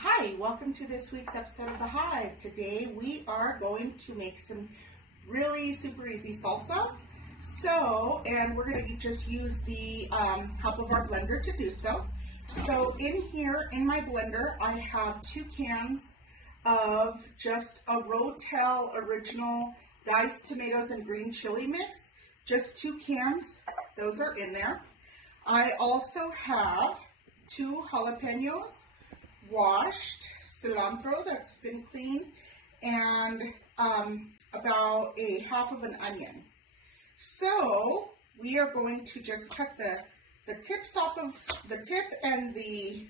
Hi, welcome to this week's episode of The Hive. Today we are going to make some really super easy salsa. And we're going to just use the help of our blender to do so. So in here, in my blender, I have 2 cans of just a Rotel original diced tomatoes and green chili mix. Just 2 cans, those are in there. I also have 2 jalapenos, washed, cilantro that's been cleaned, and about a half of an onion. So we are going to just cut the tips off of the tip and the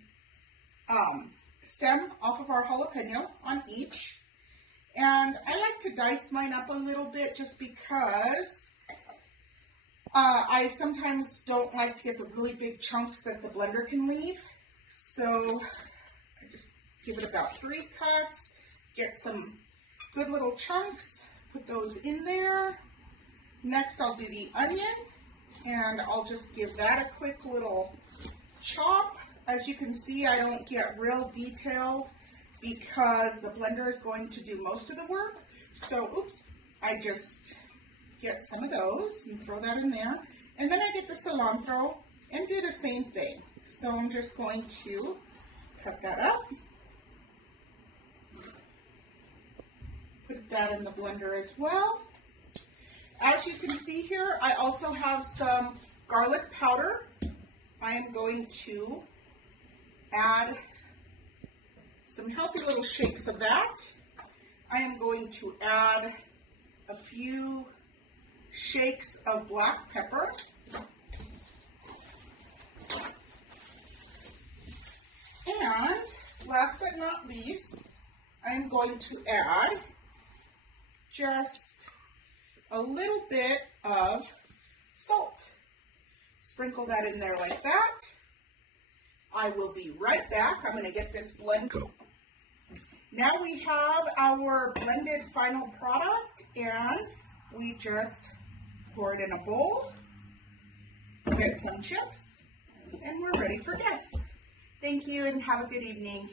stem off of our jalapeno on each. And I like to dice mine up a little bit just because I sometimes don't like to get the really big chunks that the blender can leave. So I just give it about 3 cuts, get some good little chunks, put those in there. Next I'll do the onion, and I'll just give that a quick little chop. As you can see, I don't get real detailed because the blender is going to do most of the work. So, I just get some of those and throw that in there. And then I get the cilantro and do the same thing. So I'm just going to cut that up. Put that in the blender as well. As you can see here, I also have some garlic powder. I am going to add some healthy little shakes of that. I am going to add a few shakes of black pepper. And last but not least, I'm going to add just a little bit of salt. Sprinkle that in there like that. I will be right back. I'm going to get this blend. Now we have our blended final product, and we just pour it in a bowl, get some chips, and we're ready for guests. Thank you and have a good evening.